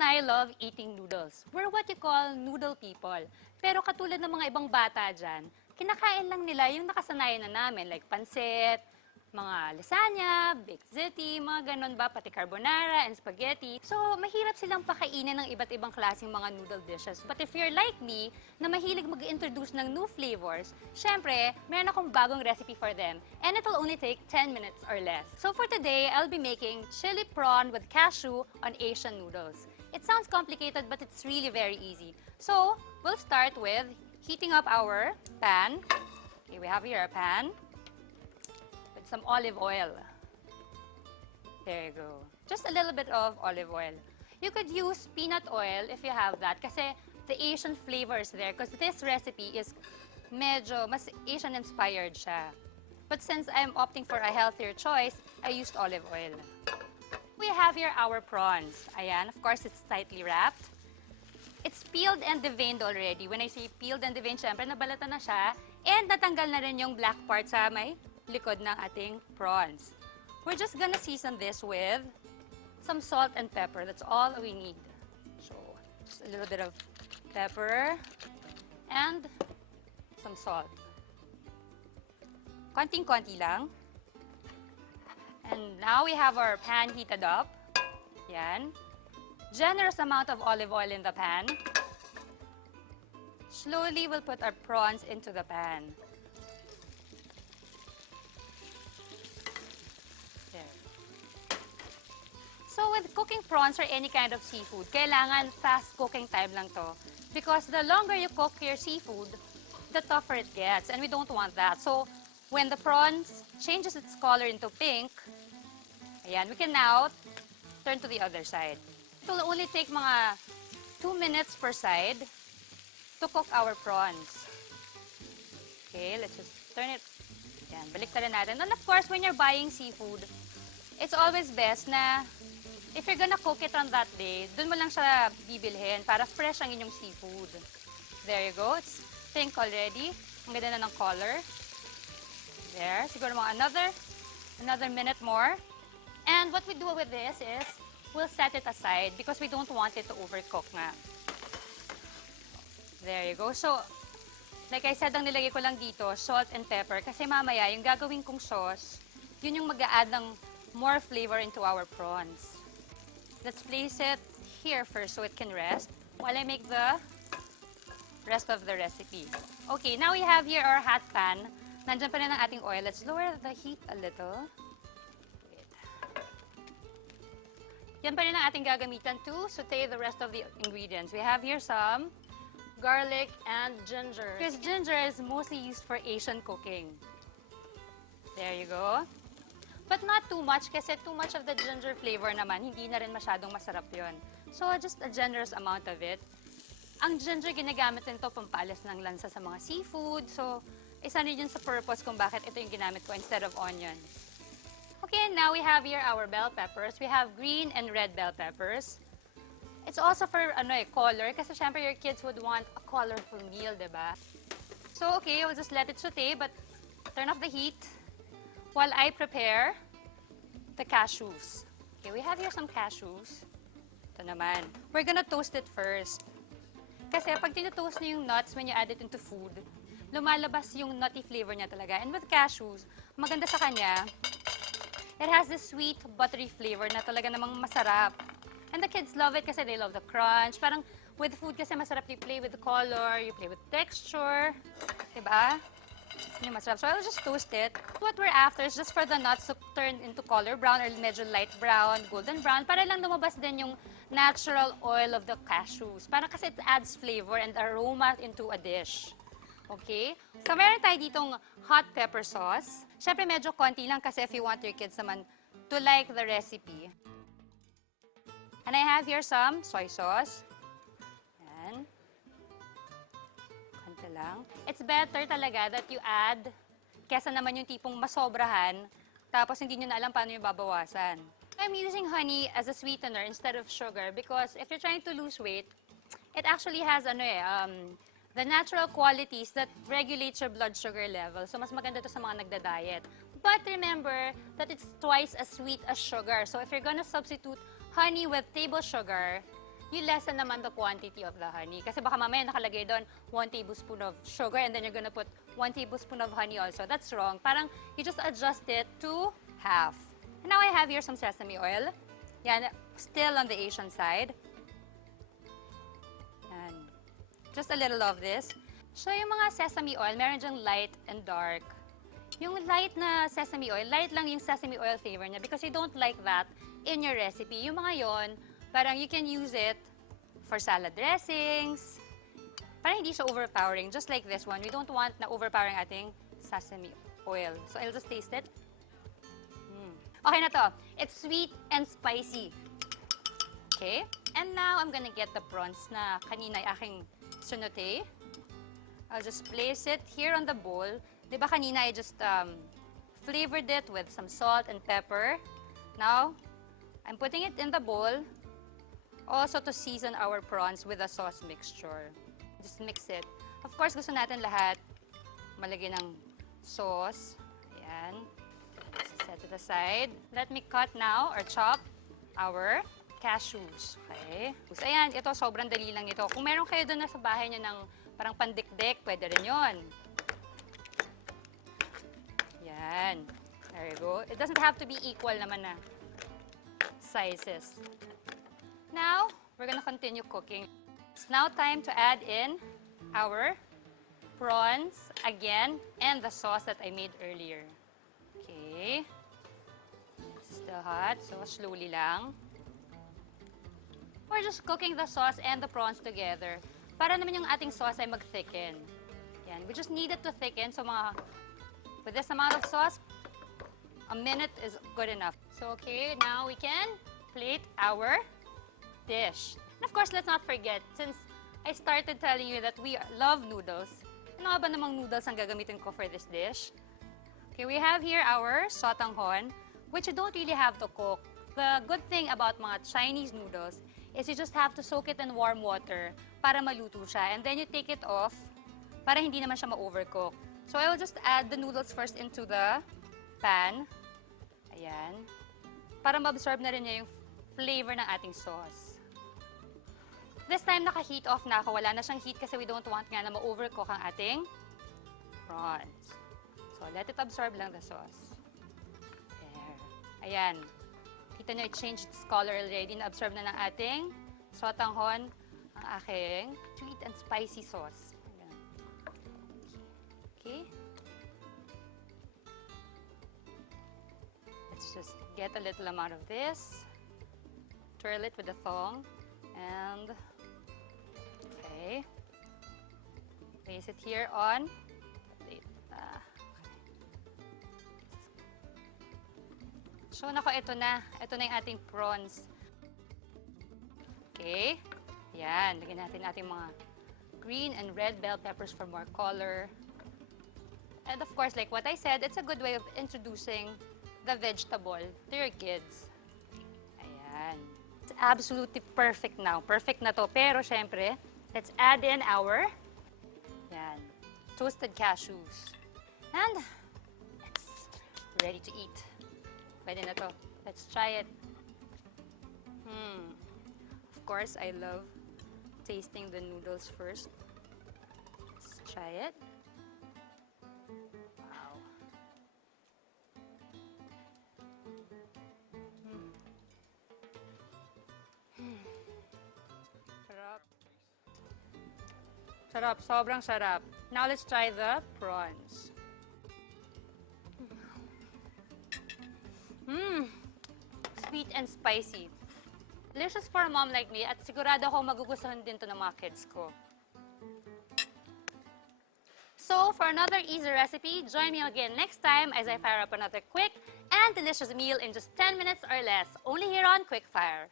and I love eating noodles. We're what you call noodle people. Pero katulad ng mga ibang bata dyan, kinakain lang nila yung nakasanayan na namin, like pancit, mga lasagna, baked ziti, mga ganun ba, pati carbonara and spaghetti. So, mahirap silang pakainin ng iba't ibang klaseng mga noodle dishes. But if you're like me, na mahilig mag-introduce ng new flavors, syempre, meron akong bagong recipe for them. And it'll only take 10 minutes or less. So for today, I'll be making chili prawn with cashew on Asian noodles. It sounds complicated, but it's really very easy. So, we'll start with heating up our pan. Okay, we have here a pan. Some olive oil. There you go. Just a little bit of olive oil. You could use peanut oil if you have that kasi the Asian flavor is there because this recipe is medyo mas Asian-inspired siya. But since I'm opting for a healthier choice, I used olive oil. We have here our prawns. Ayan, of course, it's tightly wrapped. It's peeled and deveined already. When I say peeled and deveined, syempre nabalatan na siya. And natanggal na rin yung black part sa may likod ng ating prawns. We're just gonna season this with some salt and pepper. That's all we need. So, just a little bit of pepper and some salt. Konting-konti lang. And now we have our pan heated up. Yan. Generous amount of olive oil in the pan. Slowly, we'll put our prawns into the pan. So with cooking prawns or any kind of seafood, kailangan fast cooking time lang to. Because the longer you cook your seafood, the tougher it gets. And we don't want that. So when the prawns changes its color into pink, ayan, we can now turn to the other side. It will only take mga 2 minutes per side to cook our prawns. Okay, let's just turn it. Ayan, baliktarin natin. And of course, when you're buying seafood, it's always best na if you're gonna cook it on that day, dun mo lang siya bibilhin para fresh ang inyong seafood. There you go. It's pink already. Ang ganda na ng color. There. Siguro mga another minute more. And what we do with this is, we'll set it aside because we don't want it to overcook nga. There you go. So, like I said, ang nilagay ko lang dito, salt and pepper. Kasi mamaya, yung gagawin kong sauce, yun yung mag-a-add ng more flavor into our prawns. Let's place it here first so it can rest while I make the rest of the recipe. Okay, now we have here our hot pan. Nandiyan pa rin ang ating oil. Let's lower the heat a little. Wait. Yan pa rin ang ating gagamitan to saute the rest of the ingredients. We have here some garlic and ginger. Because ginger is mostly used for Asian cooking. There you go. But not too much kasi too much of the ginger flavor naman, hindi na rin masyadong masarap yun. So, just a generous amount of it. Ang ginger, ginagamit nito pampalis ng lansa sa mga seafood. So, isa rin yun sa purpose kung bakit ito yung ginamit ko instead of onions. Okay, and now we have here our bell peppers. We have green and red bell peppers. It's also for color kasi syempre your kids would want a colorful meal, diba? So, okay, we'll just let it saute, but turn off the heat while I prepare the cashews. Okay, we have here some cashews. Ito naman. We're gonna toast it first. Kasi pag tinutoast niyo yung nuts when you add it into food, lumalabas yung nutty flavor niya talaga. And with cashews, maganda sa kanya, it has this sweet, buttery flavor na talaga namang masarap. And the kids love it kasi they love the crunch. Parang with food kasi masarap, you play with the color, you play with texture. Diba? Yung masarap. So I'll just toast it. What we're after is just for the nuts to turn into color brown or medyo light brown, golden brown, para lang lumabas din yung natural oil of the cashews. Para kasi it adds flavor and aroma into a dish. Okay? So meron tayo ditong hot pepper sauce. Siyempre medyo konti lang kasi if you want your kids naman to like the recipe. And I have here some soy sauce. Yan. Konti lang. It's better talaga that you add kesa naman yung tipong masobrahan tapos hindi nyo na alam paano yung babawasan. I'm using honey as a sweetener instead of sugar because if you're trying to lose weight, it actually has the natural qualities that regulates your blood sugar level. So mas maganda to sa mga nagda-diet. But remember that it's twice as sweet as sugar. So if you're gonna substitute honey with table sugar, you lessen naman the quantity of the honey. Kasi baka mamaya nakalagay doon 1 tablespoon of sugar and then you're gonna put 1 tablespoon of honey also. That's wrong. Parang you just adjust it to half. And now I have here some sesame oil. Yan, still on the Asian side. Yan. Just a little of this. So yung mga sesame oil, meron dyang light and dark. Yung light na sesame oil, light lang yung sesame oil flavor niya because you don't like that in your recipe. Yung mga yon, parang you can use it for salad dressings. Parang hindi siya overpowering. Just like this one, we don't want na overpowering ating sesame oil. So I'll just taste it. Okay na to. It's sweet and spicy. Okay? And now, I'm gonna get the prawns na kanina ay aking sunute. I'll just place it here on the bowl. Diba kanina I just flavored it with some salt and pepper. Now, I'm putting it in the bowl also to season our prawns with a sauce mixture. Just mix it. Of course, gusto natin lahat malagyan ng sauce. Ayan. Set it aside. Let me cut now or chop our cashews. Okay? So, ayan, ito sobrang dali lang ito. Kung meron kayo doon na sa bahay nyo ng parang pandikdik, pwede rin yun. Yan. There you go. It doesn't have to be equal naman na sizes. Now, we're gonna continue cooking. It's now time to add in our prawns again and the sauce that I made earlier. Okay. It's still hot, so slowly lang. We're just cooking the sauce and the prawns together para naman yung ating sauce ay mag-thicken. Yan. We just need it to thicken. So with this amount of sauce, a minute is good enough. So okay, now we can plate our dish. And of course, let's not forget, since I started telling you that we love noodles, ano ba namang noodles ang gagamitin ko for this dish? Okay, we have here our sotanghon, which you don't really have to cook. The good thing about mga Chinese noodles is you just have to soak it in warm water para maluto siya. And then you take it off para hindi naman siya ma-overcook. So I will just add the noodles first into the pan. Ayan. Para ma-absorb na rin niya yung flavor ng ating sauce. This time, naka-heat off na ako. Wala na siyang heat kasi we don't want nga na ma-overcook ang ating prawns. So, let it absorb lang the sauce. There. Ayan. Kita nyo, it changed its color already. Na-absorb na ng ating sotanghon ang aking sweet and spicy sauce. Ayan. Okay. Let's just get a little amount of this. Twirl it with the thong. And, okay. Place it here on plate. So, nako, ito na. Ito na yung ating prawns. Okay. Yan. Lagyan natin ating mga green and red bell peppers for more color. And of course, like what I said, it's a good way of introducing the vegetable to your kids. Ayan. It's absolutely perfect now. Perfect na to. Pero, syempre, let's add in our toasted cashews. And it's ready to eat. Pwede na to. Let's try it. Of course, I love tasting the noodles first. Let's try it. Wow. Sarap. Sarap. Sobrang sarap. Now let's try the prawns. Sweet and spicy. Delicious for a mom like me at sigurado ako magugustuhan din to ng mga kids ko. So, for another easy recipe, join me again next time as I fire up another quick and delicious meal in just 10 minutes or less, only here on Quickfire.